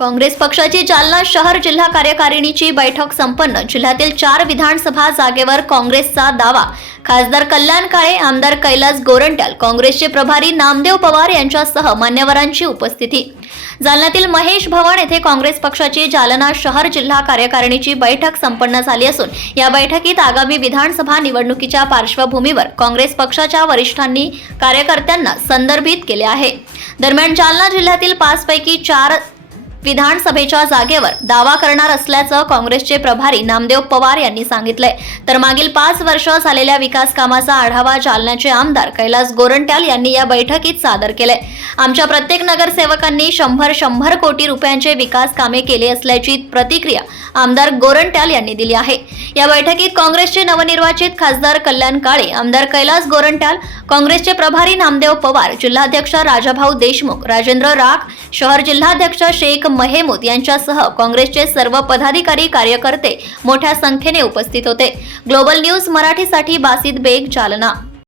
काँग्रेस पक्षाची जालना शहर जिल्हा कार्यकारिणीची बैठक संपन्न. जिल्ह्यातील चार विधानसभा जागेवर काँग्रेसचा दावा. खासदार कल्याण काळे आमदार कैलास गोरंट्याल काँग्रेसचे प्रभारी नामदेव पवार यांच्यासह मान्यवरांची उपस्थिती. जालन्यातील महेश भवन येथे काँग्रेस पक्षाची जालना शहर जिल्हा कार्यकारिणीची बैठक संपन्न झाली असून या बैठकीत आगामी विधानसभा निवडणुकीच्या पार्श्वभूमीवर काँग्रेस पक्षाच्या वरिष्ठांनी कार्यकर्त्यांना संदर्भित केले आहे. दरम्यान जालना जिल्ह्यातील पाचपैकी चार विधानसभेच्या जागेवर दावा करणार असल्याचं काँग्रेसचे प्रभारी नामदेव पवार यांनी सांगितलंय. तर मागील पाच वर्ष झालेल्या विकास कामाचा आढावा जालन्याचे आमदार कैलास गोरंट्याल यांनी या बैठकीत सादर केलंय. आमच्या प्रत्येक नगरसेवकांनी शंभर शंभर कोटी रुपयांचे विकास कामे केली असल्याची प्रतिक्रिया आमदार गोरंट्याल यांनी दिली आहे. या बैठकीत काँग्रेसचे नवनिर्वाचित खासदार कल्याण काळे आमदार कैलास गोरंट्याल काँग्रेसचे प्रभारी नामदेव पवार जिल्हाध्यक्ष राजाभाऊ देशमुख राजेंद्र राख शहर जिल्हाध्यक्ष शेख महेमूद यांच्यासह काँग्रेसचे सर्व पदाधिकारी कार्यकर्ते मोठ्या संख्येने उपस्थित होते. ग्लोबल न्यूज मराठीसाठी बासित बेग जालना.